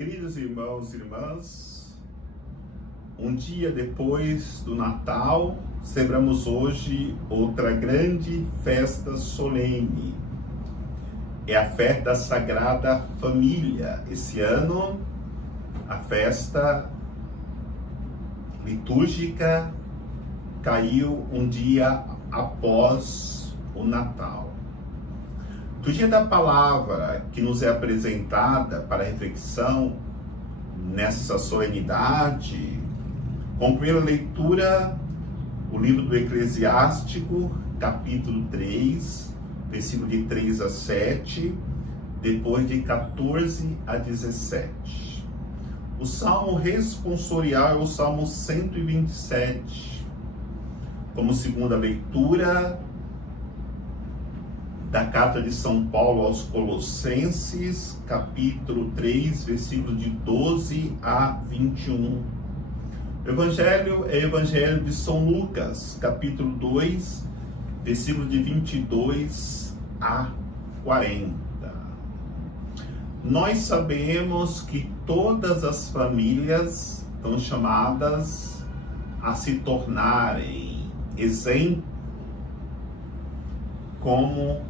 Queridos irmãos e irmãs, um dia depois do Natal, celebramos hoje outra grande festa solene. É a festa da Sagrada Família. Esse ano, a festa litúrgica caiu um dia após o Natal. Do dia da palavra que nos é apresentada para reflexão nessa solenidade, com primeira leitura, o livro do Eclesiástico, capítulo 3, versículo de 3 a 7, depois de 14 a 17. O salmo responsorial é o salmo 127. Como segunda leitura da carta de São Paulo aos Colossenses, capítulo 3, versículos de 12 a 21. O Evangelho é o Evangelho de São Lucas, capítulo 2, versículos de 22 a 40. Nós sabemos que todas as famílias estão chamadas a se tornarem exemplo como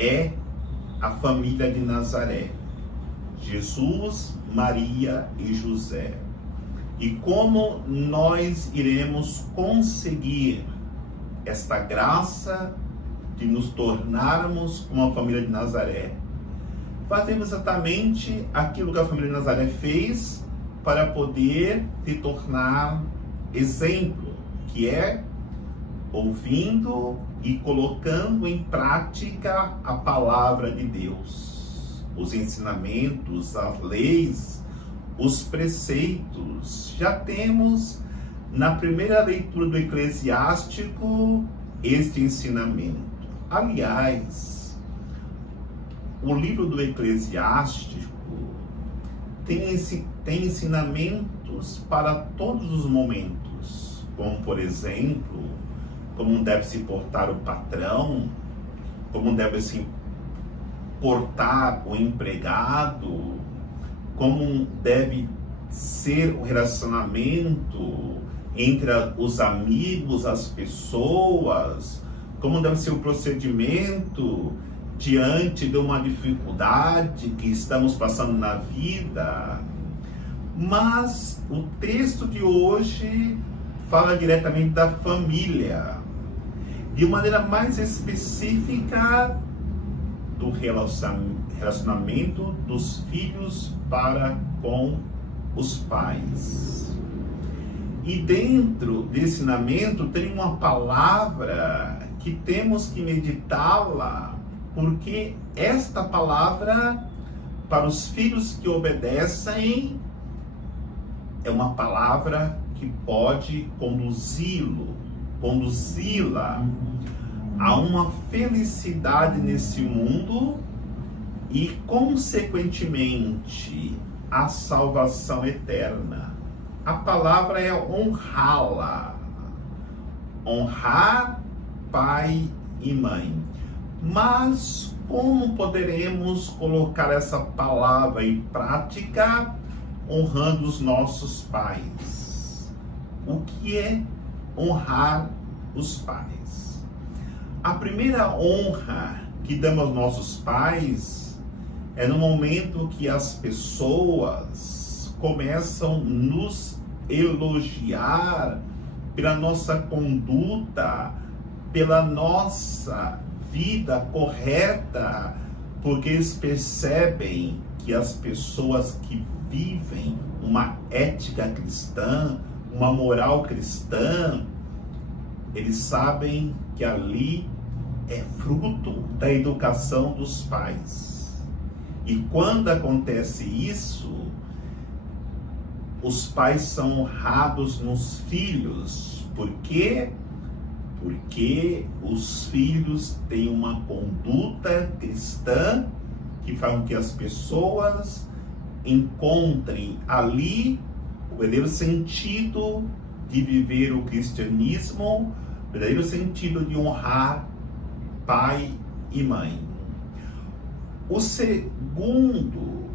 é a família de Nazaré, Jesus, Maria e José. E como nós iremos conseguir esta graça de nos tornarmos uma família de Nazaré? Fazemos exatamente aquilo que a família de Nazaré fez para poder se tornar exemplo, que é ouvindo e colocando em prática a palavra de Deus, os ensinamentos, as leis, os preceitos. Já temos na primeira leitura do Eclesiástico este ensinamento. Aliás, o livro do Eclesiástico tem ensinamentos para todos os momentos, como por exemplo, como deve se portar o patrão, como deve se portar o empregado, como deve ser o relacionamento entre os amigos, as pessoas, como deve ser o procedimento diante de uma dificuldade que estamos passando na vida. Mas o texto de hoje fala diretamente da família, de maneira mais específica do relacionamento dos filhos para com os pais. E dentro desse ensinamento tem uma palavra que temos que meditá-la, porque esta palavra, para os filhos que obedecem, é uma palavra que pode conduzi-la a uma felicidade nesse mundo e, consequentemente, a salvação eterna. A palavra é honrá-la. Honrar pai e mãe. Mas como poderemos colocar essa palavra em prática honrando os nossos pais? O que é honrar os pais? A primeira honra que damos aos nossos pais é no momento que as pessoas começam a nos elogiar pela nossa conduta, pela nossa vida correta, porque eles percebem que as pessoas que vivem uma ética cristã, uma moral cristã, eles sabem que ali é fruto da educação dos pais. E quando acontece isso, os pais são honrados nos filhos. Por quê? Porque os filhos têm uma conduta cristã que faz com que as pessoas encontrem ali o verdadeiro sentido de viver o cristianismo, o verdadeiro sentido de honrar pai e mãe. O segundo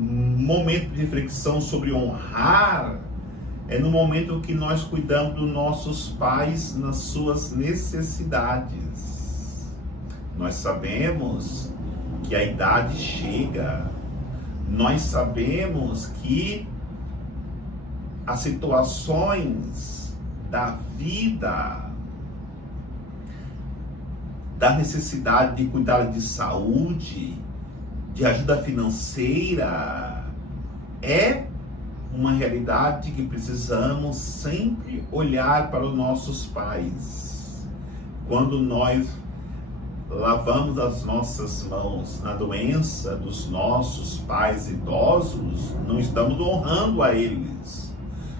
momento de reflexão sobre honrar é no momento que nós cuidamos dos nossos pais nas suas necessidades. Nós sabemos que a idade chega, nós sabemos que as situações da vida, da necessidade de cuidar de saúde, de ajuda financeira, é uma realidade que precisamos sempre olhar para os nossos pais. Quando nós lavamos as nossas mãos na doença dos nossos pais idosos, não estamos honrando a eles.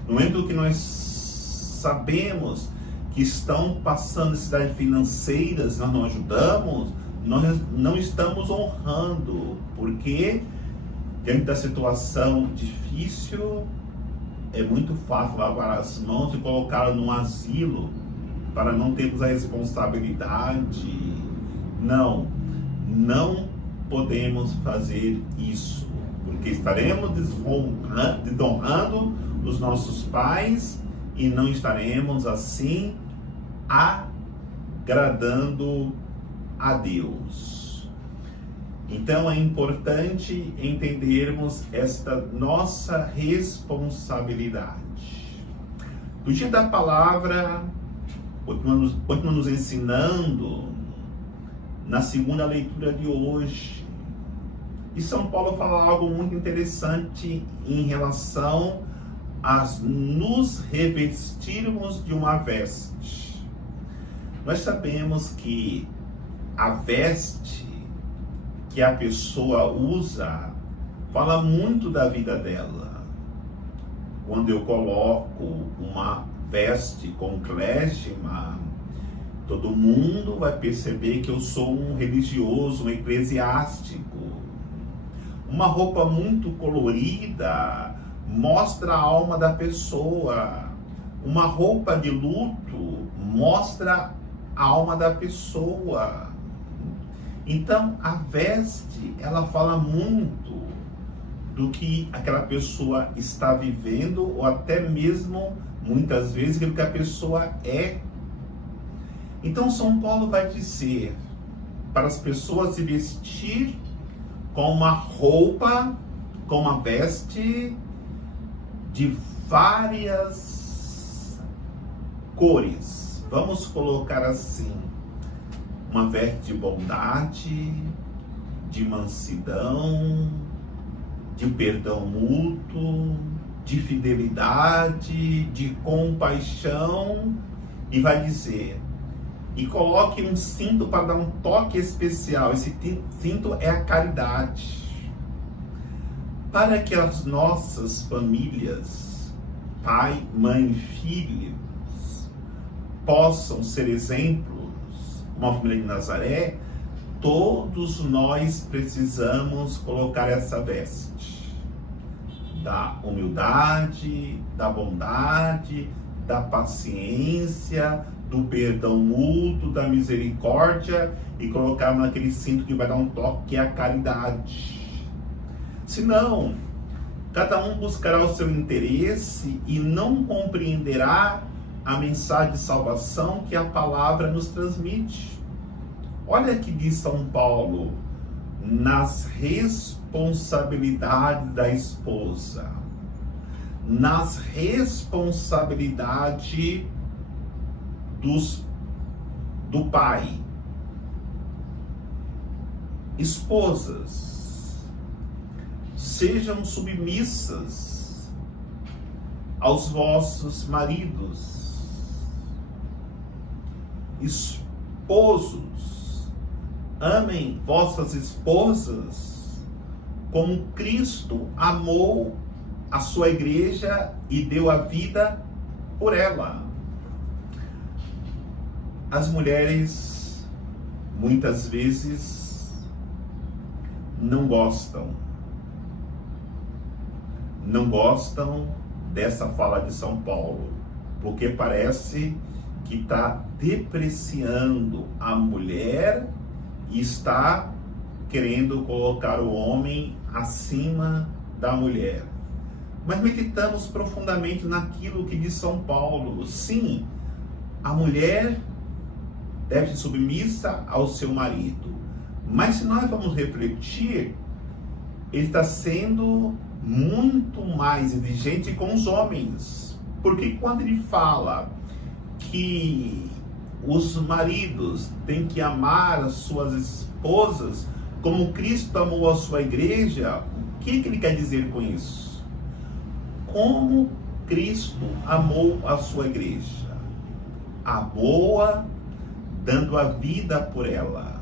No momento que nós sabemos que estão passando necessidades financeiras, nós não ajudamos, nós não estamos honrando, porque diante da situação difícil, é muito fácil lavar as mãos e colocá-lo num asilo para não termos a responsabilidade. Não podemos fazer isso, porque estaremos desonrando os nossos pais e não estaremos assim agradando a Deus. Então é importante entendermos esta nossa responsabilidade. Do dia da palavra, continua nos ensinando na segunda leitura de hoje. E São Paulo fala algo muito interessante em relação a nos revestirmos de uma veste. Nós sabemos que a veste que a pessoa usa fala muito da vida dela. Quando eu coloco uma veste com clésima, todo mundo vai perceber que eu sou um religioso, um eclesiástico. Uma roupa muito colorida mostra a alma da pessoa. Uma roupa de luto mostra a alma da pessoa. Então, a veste, ela fala muito do que aquela pessoa está vivendo, ou até mesmo, muitas vezes, aquilo que a pessoa é. Então, São Paulo vai dizer para as pessoas se vestir com uma roupa, com uma veste de várias cores. Vamos colocar assim: uma veste de bondade, de mansidão, de perdão mútuo, de fidelidade, de compaixão, e vai dizer: e coloque um cinto para dar um toque especial. Esse cinto é a caridade. Para que as nossas famílias, pai, mãe, filhos, possam ser exemplos, uma família de Nazaré, todos nós precisamos colocar essa veste da humildade, da bondade, da paciência, do perdão mútuo, da misericórdia, e colocar naquele cinto que vai dar um toque, que é a caridade. Senão, cada um buscará o seu interesse e não compreenderá a mensagem de salvação que a palavra nos transmite. Olha que diz São Paulo nas responsabilidades da esposa, nas responsabilidades do pai. Esposas, sejam submissas aos vossos maridos. Esposos, amem vossas esposas como Cristo amou a sua igreja e deu a vida por ela. As mulheres, muitas vezes, não gostam dessa fala de São Paulo, porque parece que está depreciando a mulher e está querendo colocar o homem acima da mulher. Mas meditamos profundamente naquilo que diz São Paulo. Sim, a mulher deve ser submissa ao seu marido. Mas se nós vamos refletir, ele está sendo muito mais exigente com os homens. Porque quando ele fala que os maridos têm que amar as suas esposas como Cristo amou a sua igreja, o que ele quer dizer com isso? Como Cristo amou a sua igreja? Amou-a, dando a vida por ela.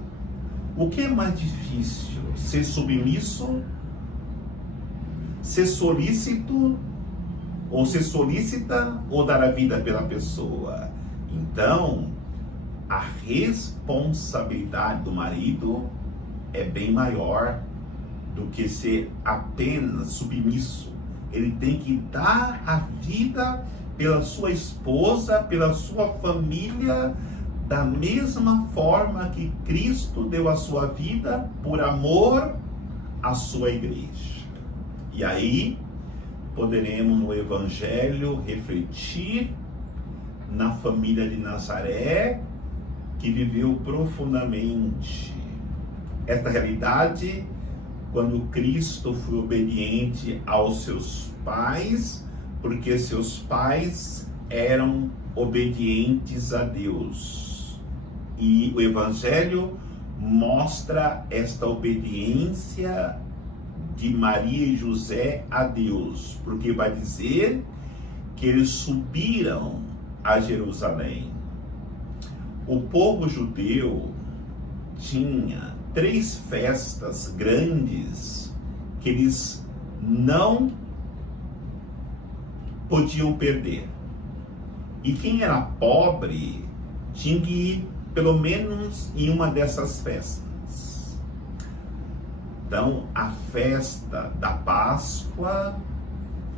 O que é mais difícil? Ser submisso? Ser solícito? Ou ser solícita? Ou dar a vida pela pessoa? Então, a responsabilidade do marido é bem maior do que ser apenas submisso. Ele tem que dar a vida pela sua esposa, pela sua família, da mesma forma que Cristo deu a sua vida por amor à sua igreja. E aí poderemos no Evangelho refletir na família de Nazaré, que viveu profundamente esta realidade quando Cristo foi obediente aos seus pais, porque seus pais eram obedientes a Deus. E o Evangelho mostra esta obediência de Maria e José a Deus, porque vai dizer que eles subiram a Jerusalém. O povo judeu tinha 3 festas grandes que eles não podiam perder. E quem era pobre tinha que ir pelo menos em uma dessas festas. Então, a festa da Páscoa,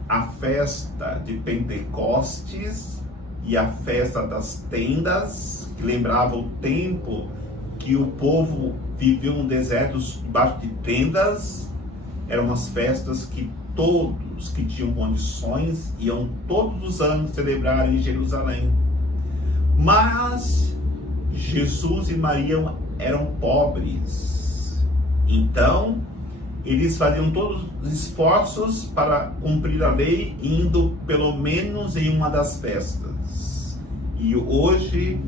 a festa de Pentecostes e a festa das tendas, que lembrava o tempo que o povo viveu no deserto debaixo de tendas. Eram as festas que todos que tinham condições iam todos os anos celebrar em Jerusalém. Mas Jesus e Maria eram pobres. Então, eles faziam todos os esforços para cumprir a lei, indo pelo menos em uma das festas. E hoje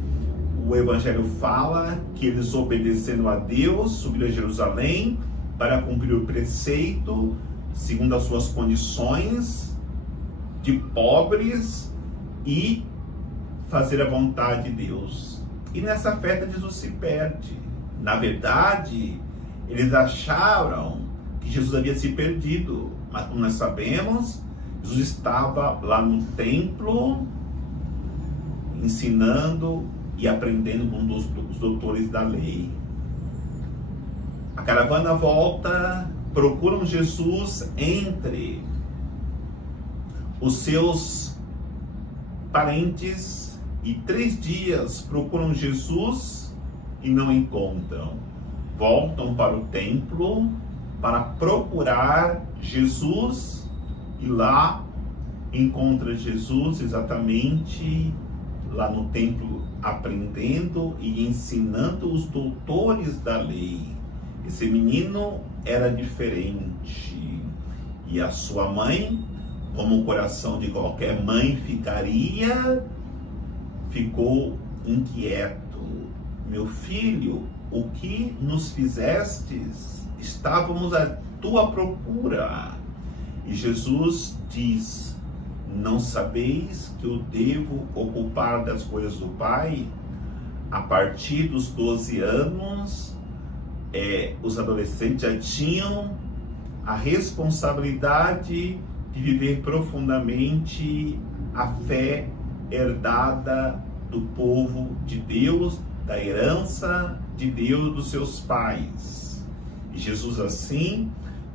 o Evangelho fala que eles obedeceram a Deus, subiram a Jerusalém para cumprir o preceito, segundo as suas condições de pobres, e fazer a vontade de Deus. E nessa festa Jesus se perde. Na verdade, eles acharam que Jesus havia se perdido, mas como nós sabemos, Jesus estava lá no templo, ensinando e aprendendo com os doutores da lei. A caravana volta, procuram Jesus entre os seus parentes, e 3 dias procuram Jesus e não encontram. Voltam para o templo para procurar Jesus, e lá encontra Jesus exatamente lá no templo, aprendendo e ensinando os doutores da lei. Esse menino era diferente, e a sua mãe, como o coração de qualquer mãe ficaria, ficou inquieto. Meu filho, o que nos fizestes? Estávamos à tua procura. E Jesus diz: não sabeis que eu devo ocupar das coisas do Pai? A partir dos 12 anos, os adolescentes já tinham a responsabilidade de viver profundamente a fé herdada do povo de Deus, da herança de Deus dos seus pais. E Jesus assim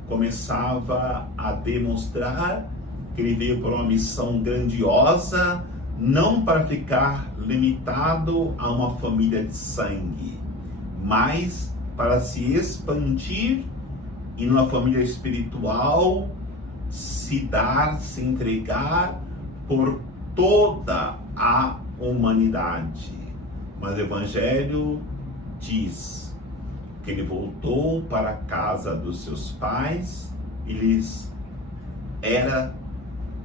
começava a demonstrar que ele veio para uma missão grandiosa, não para ficar limitado a uma família de sangue, mas para se expandir em uma família espiritual se dar, se entregar por toda a humanidade. Mas o Evangelho diz que ele voltou para a casa dos seus pais e lhes era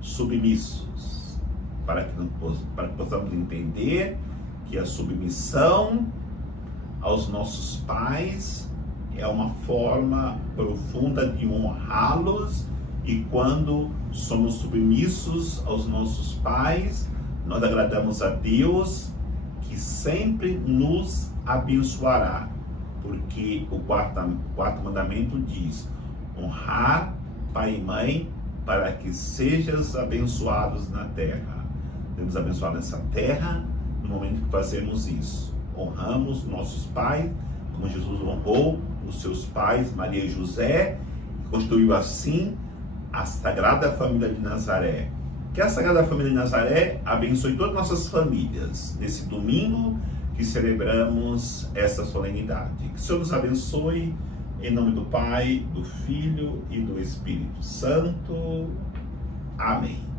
submissos, para que possamos entender que a submissão aos nossos pais é uma forma profunda de honrá-los, e quando somos submissos aos nossos pais, nós agradamos a Deus, que sempre nos abençoará, porque o quarto mandamento diz: honrar pai e mãe, para que sejas abençoados na terra. Devemos abençoar nessa terra no momento que fazemos isso. Honramos nossos pais, como Jesus honrou os seus pais, Maria e José, e construiu assim a Sagrada Família de Nazaré. Que a Sagrada Família de Nazaré abençoe todas as nossas famílias nesse domingo que celebramos essa solenidade. Que o Senhor nos abençoe, em nome do Pai, do Filho e do Espírito Santo. Amém.